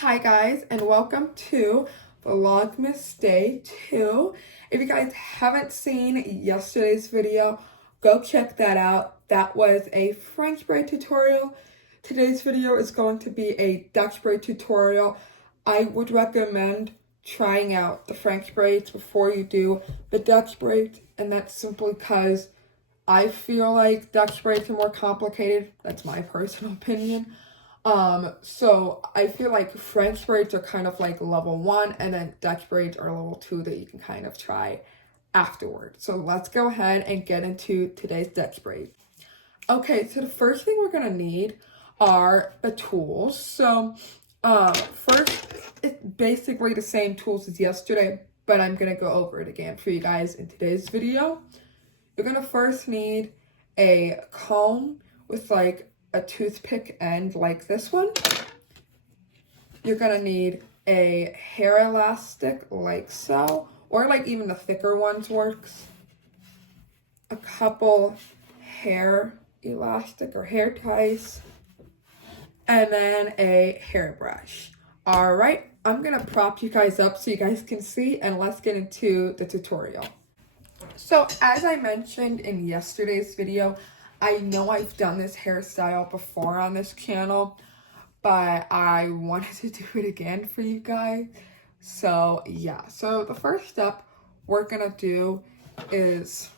Hi guys, and welcome to Vlogmas Day 2. If you guys haven't seen yesterday's video, go check that out. That was a French braid tutorial. Today's video is going to be a Dutch braid tutorial. I would recommend trying out the French braids before you do the Dutch braids, and that's simply because I feel like Dutch braids are more complicated. That's my personal opinion. So I feel like French braids are kind of like level 1, and then Dutch braids are level 2 that you can kind of try afterwards. So let's go ahead and get into today's Dutch braid. Okay, so the first thing we're gonna need are the tools. So first, it's basically the same tools as yesterday, but I'm gonna go over it again for you guys in today's video. You're gonna first need a comb with like a toothpick end like this one. You're gonna need a hair elastic like so, or like even the thicker ones works. A couple hair elastic or hair ties, and then a hairbrush. All right, I'm gonna prop you guys up so you guys can see, and let's get into the tutorial. So as I mentioned in yesterday's video, I know I've done this hairstyle before on this channel, but I wanted to do it again for you guys. So yeah, so the first step we're gonna do is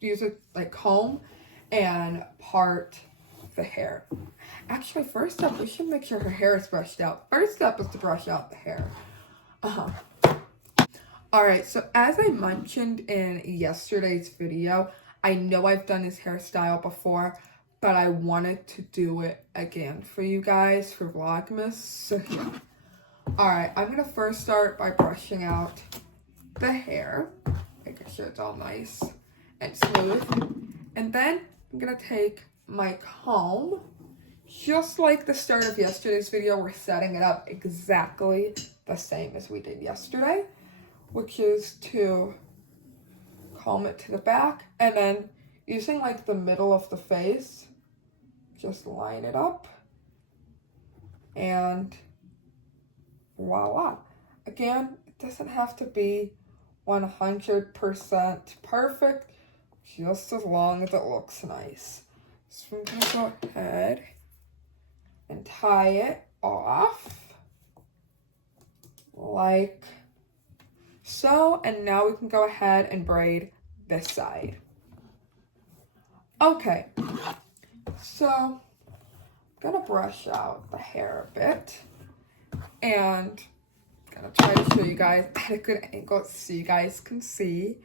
use a like comb and part the hair. Actually, first step, we should make sure her hair is brushed out. First step is to brush out the hair. Alright, so as I mentioned in yesterday's video, I know I've done this hairstyle before, but I wanted to do it again for you guys for Vlogmas. So yeah. Alright, I'm going to first start by brushing out the hair, making sure it's all nice and smooth. And then I'm going to take my comb, just like the start of yesterday's video, we're setting it up exactly the same as we did yesterday, which is to comb it to the back, and then using like the middle of the face, just line it up, and voila. Again, it doesn't have to be 100% perfect, just as long as it looks nice. So I'm gonna go ahead and tie it off like so, and now we can go ahead and braid this side. Okay, so I'm gonna brush out the hair a bit, and I'm gonna try to show you guys at a good angle so you guys can see.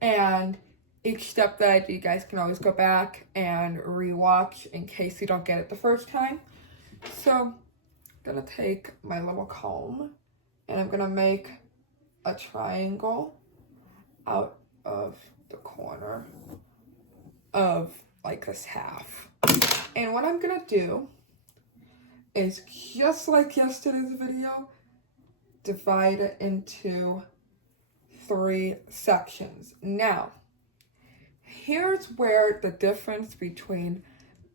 And each step that I do, you guys can always go back and rewatch in case you don't get it the first time. So I'm gonna take my little comb, and I'm gonna make a triangle out of the corner of like this half. And what I'm gonna do is, just like yesterday's video, divide it into 3 sections. Now, here's where the difference between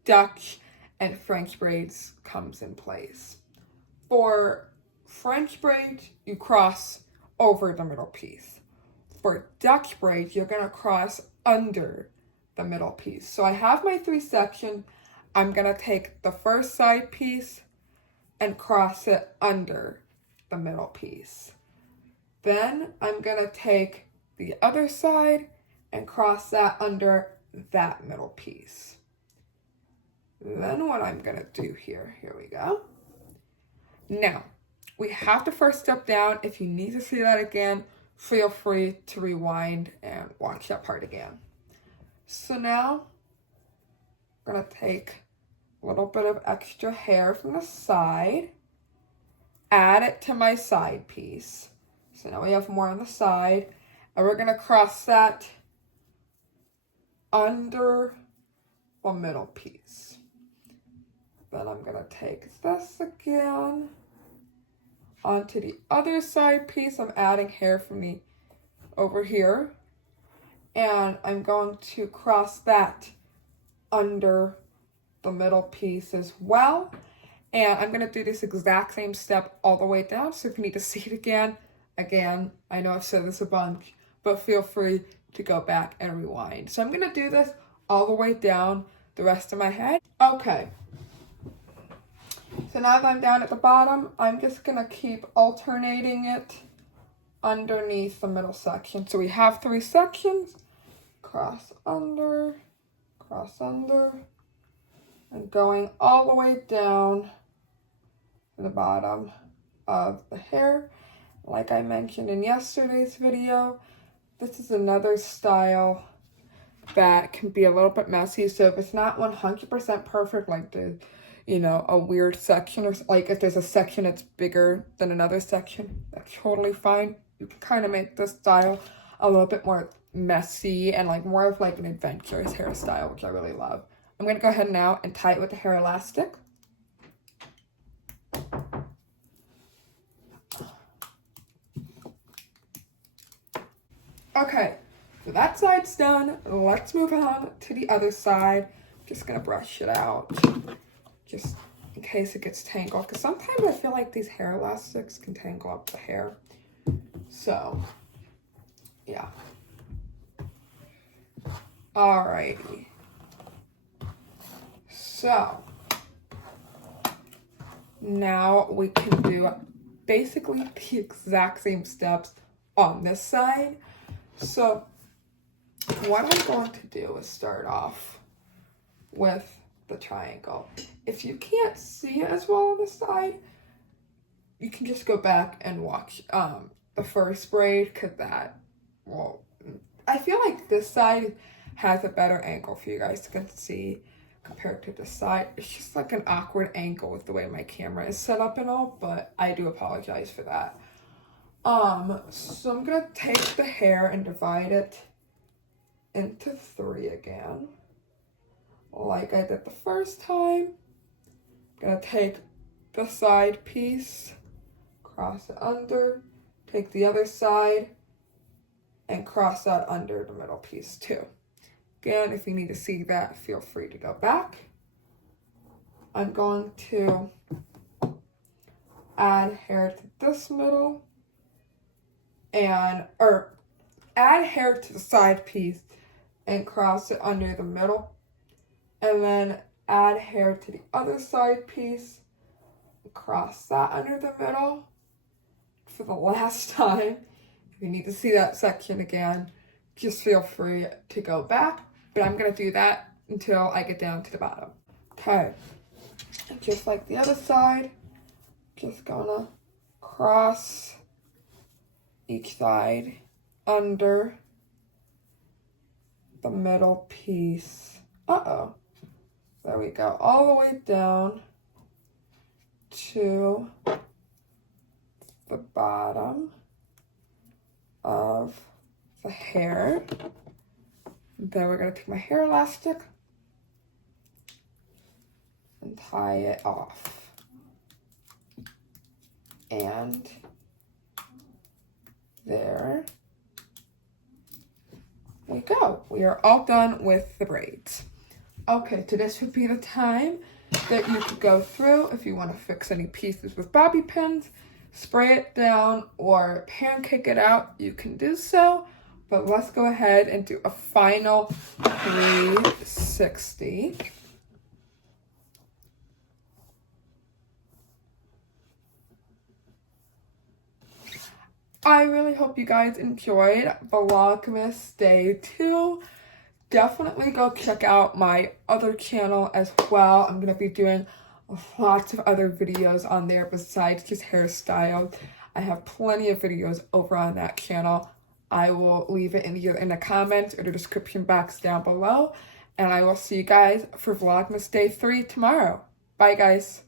Dutch and French braids comes in place. For French braids, you cross over the middle piece. For Dutch braids, you're gonna cross under the middle piece. So I have my 3 sections. I'm gonna take the first side piece and cross it under the middle piece. Then I'm gonna take the other side and cross that under that middle piece. Then what I'm gonna do here we go. Now, we have to first step down. If you need to see that again, feel free to rewind and watch that part again. So now, I'm gonna take a little bit of extra hair from the side, add it to my side piece. So now we have more on the side, and we're gonna cross that under the middle piece. Then I'm gonna take this again onto the other side piece. I'm adding hair from the over here, and I'm going to cross that under the middle piece as well. And I'm going to do this exact same step all the way down. So if you need to see it again, I know I've said this a bunch, but feel free to go back and rewind. So I'm going to do this all the way down the rest of my head. Okay. So now that I'm down at the bottom, I'm just going to keep alternating it underneath the middle section. So we have 3 sections. Cross under, and going all the way down to the bottom of the hair. Like I mentioned in yesterday's video, this is another style that can be a little bit messy. So if it's not 100% perfect, like a weird section, or like if there's a section that's bigger than another section, that's totally fine. You can kind of make this style a little bit more messy and like more of like an adventurous hairstyle, which I really love. I'm going to go ahead now and tie it with the hair elastic. Okay, so that side's done. Let's move on to the other side. Just gonna brush it out, just in case it gets tangled, because sometimes I feel like these hair elastics can tangle up the hair. So, yeah. Alrighty. So, now we can do basically the exact same steps on this side. So what I'm going to do is start off with the triangle. If you can't see it as well on the side, you can just go back and watch the first braid, because I feel like this side has a better angle for you guys to see compared to this side. It's just like an awkward angle with the way my camera is set up and all, but I do apologize for that. So I'm gonna take the hair and divide it into 3 again, like I did the first time. I'm gonna take the side piece, cross it under, take the other side, and cross that under the middle piece too. Again, if you need to see that, feel free to go back. I'm going to add hair to this middle, or add hair to the side piece and cross it under the middle, and then add hair to the other side piece, cross that under the middle. For the last time, if you need to see that section again, just feel free to go back, but I'm going to do that until I get down to the bottom. Okay, just like the other side, just gonna cross each side under the middle piece. There we go, all the way down to the bottom of the hair. Then we're going to take my hair elastic and tie it off. And there we go. We are all done with the braids. Okay, so this would be the time that you could go through if you want to fix any pieces with bobby pins, spray it down, or pancake it out, you can do so. But let's go ahead and do a final 360. I really hope you guys enjoyed Vlogmas Day 2. Definitely go check out my other channel as well. I'm going to be doing lots of other videos on there besides just hairstyles. I have plenty of videos over on that channel. I will leave it either in the comments or the description box down below. And I will see you guys for Vlogmas Day 3 tomorrow. Bye, guys.